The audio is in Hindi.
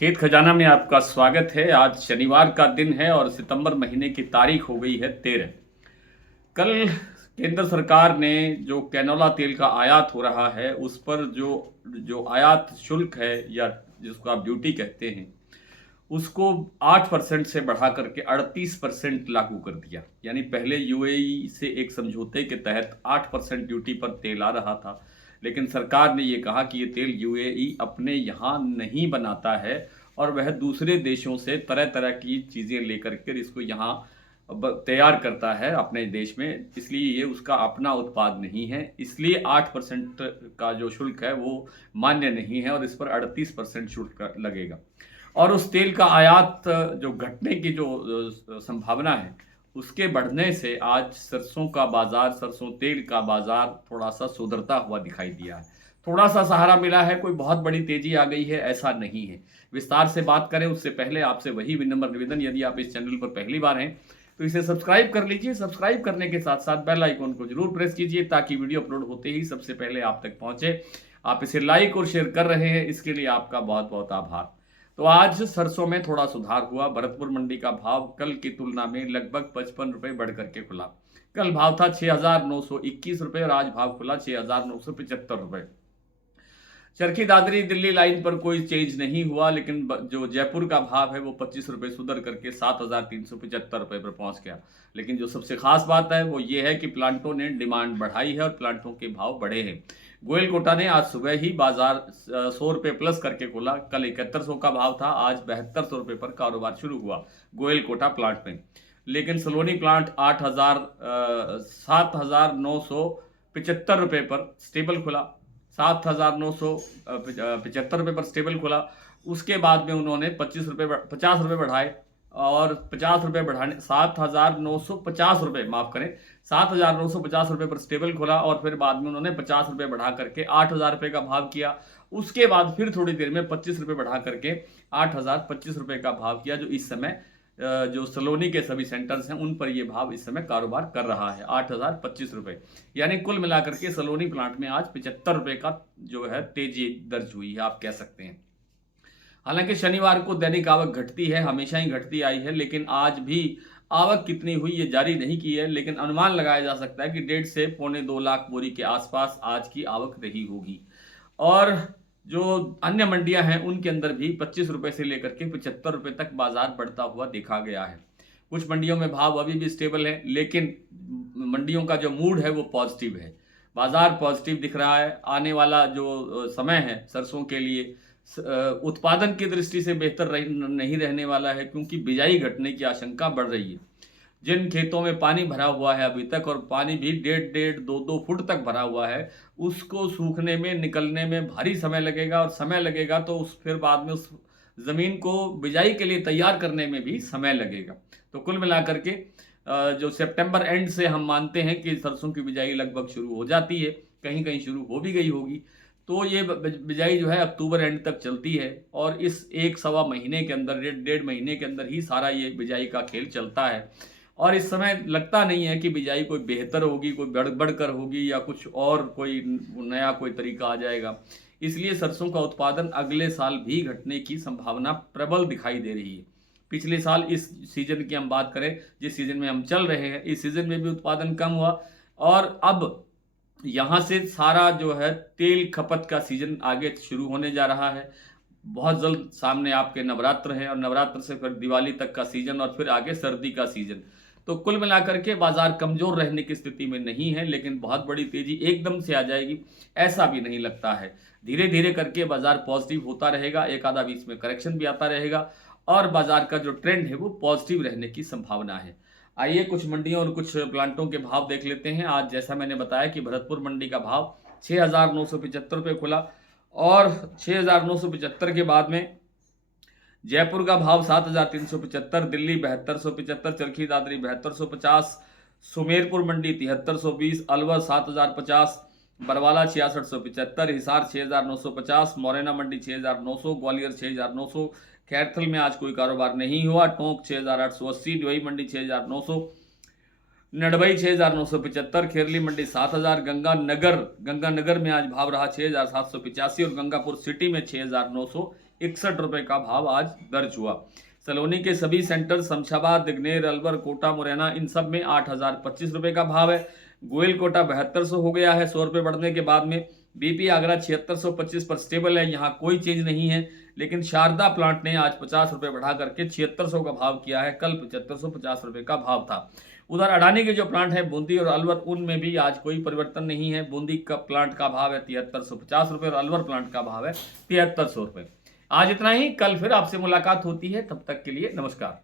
खेत खजाना में आपका स्वागत है। आज शनिवार का दिन है और सितंबर महीने की तारीख हो गई है 13। कल केंद्र सरकार ने जो कैनोला तेल का आयात हो रहा है उस पर जो जो आयात शुल्क है या जिसको आप ड्यूटी कहते हैं उसको 8% से बढ़ा करके 38% लागू कर दिया। यानी पहले यूएई से एक समझौते के तहत 8% ड्यूटी पर तेल आ रहा था, लेकिन सरकार ने ये कहा कि ये तेल यूएई अपने यहाँ नहीं बनाता है और वह दूसरे देशों से तरह तरह की चीज़ें लेकर के इसको यहाँ तैयार करता है अपने देश में, इसलिए ये उसका अपना उत्पाद नहीं है। इसलिए 8% का जो शुल्क है वो मान्य नहीं है और इस पर 38% शुल्क लगेगा। और उस तेल का आयात जो घटने की जो संभावना है उसके बढ़ने से आज सरसों का बाजार, सरसों तेल का बाजार थोड़ा सा सुधरता हुआ दिखाई दिया है। थोड़ा सा सहारा मिला है, कोई बहुत बड़ी तेजी आ गई है ऐसा नहीं है। विस्तार से बात करें उससे पहले आपसे वही विनम्र निवेदन, यदि आप इस चैनल पर पहली बार हैं तो इसे सब्सक्राइब कर लीजिए। सब्सक्राइब करने के साथ साथ बेल आइकन को जरूर प्रेस कीजिए ताकि वीडियो अपलोड होते ही सबसे पहले आप तक पहुंचे। आप इसे लाइक और शेयर कर रहे हैं, इसके लिए आपका बहुत बहुत आभार। तो आज सरसों में थोड़ा सुधार हुआ। भरतपुर मंडी का भाव कल की तुलना में लगभग 55 रुपए बढ़ करके खुला। कल भाव था 6,921 रुपए और आज भाव खुला 6,975 रुपए। चरखी दादरी दिल्ली लाइन पर कोई चेंज नहीं हुआ, लेकिन जो जयपुर का भाव है वो 25 रुपए सुधर करके 7,375 रुपए पर पहुंच गया। लेकिन जो सबसे खास बात है वो ये है कि प्लांटों ने डिमांड बढ़ाई है और प्लांटों के भाव बढ़े हैं। गोयल कोटा ने आज सुबह ही बाजार 100 रुपए प्लस करके खोला। कल 7100 का भाव था, आज 7200 रुपए पर कारोबार शुरू हुआ गोयल कोटा प्लांट में। लेकिन सलोनी प्लांट 7,975 रुपए पर स्टेबल खुला। 7,975 रुपए पर स्टेबल खुला। उसके बाद में उन्होंने 50 रुपए बढ़ाए और 50 रुपए बढ़ाने 7,950 रुपए, माफ करें, 7,950 रुपए पर स्टेबल खोला और फिर बाद में उन्होंने 50 रुपए बढ़ा करके 8,000 रुपए का भाव किया। उसके बाद फिर थोड़ी देर में 25 रुपए बढ़ा करके 8,025 रुपए का भाव किया, जो इस समय जो सलोनी के सभी सेंटर्स हैं उन पर ये भाव इस समय कारोबार कर रहा है 8,025 रुपए। यानी कुल मिलाकर के सलोनी प्लांट में आज 75 रुपए का जो है तेजी दर्ज हुई है, आप कह सकते हैं। हालांकि शनिवार को दैनिक आवक घटती है, हमेशा ही घटती आई है, लेकिन आज भी आवक कितनी हुई ये जारी नहीं की है, लेकिन अनुमान लगाया जा सकता है कि 1.5 से पौने 2 लाख बोरी के आसपास आज की आवक रही होगी। और जो अन्य मंडियां हैं उनके अंदर भी 25 रुपए से लेकर के 75 रुपए तक बाजार बढ़ता हुआ देखा गया है। कुछ मंडियों में भाव अभी भी स्टेबल है, लेकिन मंडियों का जो मूड है वो पॉजिटिव है। बाजार पॉजिटिव दिख रहा है। आने वाला जो समय है सरसों के लिए उत्पादन की दृष्टि से बेहतर नहीं रहने वाला है, क्योंकि बिजाई घटने की आशंका बढ़ रही है। जिन खेतों में पानी भरा हुआ है अभी तक, और पानी भी 1.5-2 फुट तक भरा हुआ है, उसको सूखने में, निकलने में भारी समय लगेगा। और समय लगेगा तो फिर बाद में उस जमीन को बिजाई के लिए तैयार करने में भी समय लगेगा। तो कुल मिलाकर के जो सितंबर एंड से हम मानते हैं कि सरसों की बिजाई लगभग शुरू हो जाती है, कहीं कहीं शुरू हो भी गई होगी। तो ये बिजाई जो है अक्टूबर एंड तक चलती है और इस 1-1.25 महीने के अंदर, 1.5 महीने के अंदर ही सारा ये बिजाई का खेल चलता है। और इस समय लगता नहीं है कि बिजाई कोई बेहतर होगी, कोई बढ़कर होगी या कुछ और कोई नया कोई तरीका आ जाएगा। इसलिए सरसों का उत्पादन अगले साल भी घटने की संभावना प्रबल दिखाई दे रही है। पिछले साल इस सीजन की हम बात करें, जिस सीजन में हम चल रहे हैं, इस सीजन में भी उत्पादन कम हुआ और अब यहाँ से सारा जो है तेल खपत का सीजन आगे शुरू होने जा रहा है। बहुत जल्द सामने आपके नवरात्र हैं और नवरात्र से फिर दिवाली तक का सीजन और फिर आगे सर्दी का सीजन। तो कुल मिलाकर के बाजार कमजोर रहने की स्थिति में नहीं है, लेकिन बहुत बड़ी तेजी एकदम से आ जाएगी ऐसा भी नहीं लगता है। धीरे धीरे करके बाजार पॉजिटिव होता रहेगा, एक आधा बीच में करेक्शन भी आता रहेगा और बाजार का जो ट्रेंड है वो पॉजिटिव रहने की संभावना है। आइए कुछ मंडियों और कुछ प्लांटों के भाव देख लेते हैं। आज जैसा मैंने बताया कि भरतपुर मंडी का भाव 6,975 रुपये खुला और 6,975 के बाद में जयपुर का भाव 7,375, दिल्ली 7,275, चरखी दादरी 7,250, सुमेरपुर मंडी 7,320, अलवर 7,050, बरवाला 6,675, हिसार 6,950, मोरेना मंडी 6,900, ग्वालियर 6,900, खैरथल में आज कोई कारोबार नहीं हुआ, टोंक 6,880, डुई मंडी 6,900, नडबई 6,975, खेरली मंडी 7,000, गंगानगर में आज भाव रहा 6,785 और गंगापुर सिटी में 6,900 61 रुपए का भाव आज दर्ज हुआ। सलोनी के सभी सेंटर शमशाबाद, दिग्नेर, अलवर, कोटा, मुरैना इन सब में 8,025 रुपए का भाव है। गोयल कोटा 7200 हो गया है 100 रुपए बढ़ने के बाद में। बीपी आगरा 7625 पर स्टेबल है, यहाँ कोई चेंज नहीं है। लेकिन शारदा प्लांट ने आज 50 रुपए बढ़ा करके 7600 का भाव किया है, कल 7550 रुपए का भाव था। उधर अडानी के जो प्लांट है बूंदी और अलवर, उनमें भी आज कोई परिवर्तन नहीं है। बूंदी का प्लांट का भाव है 7350 रुपए और अलवर प्लांट का भाव है 7300 रुपए। आज इतना ही, कल फिर आपसे मुलाकात होती है, तब तक के लिए नमस्कार।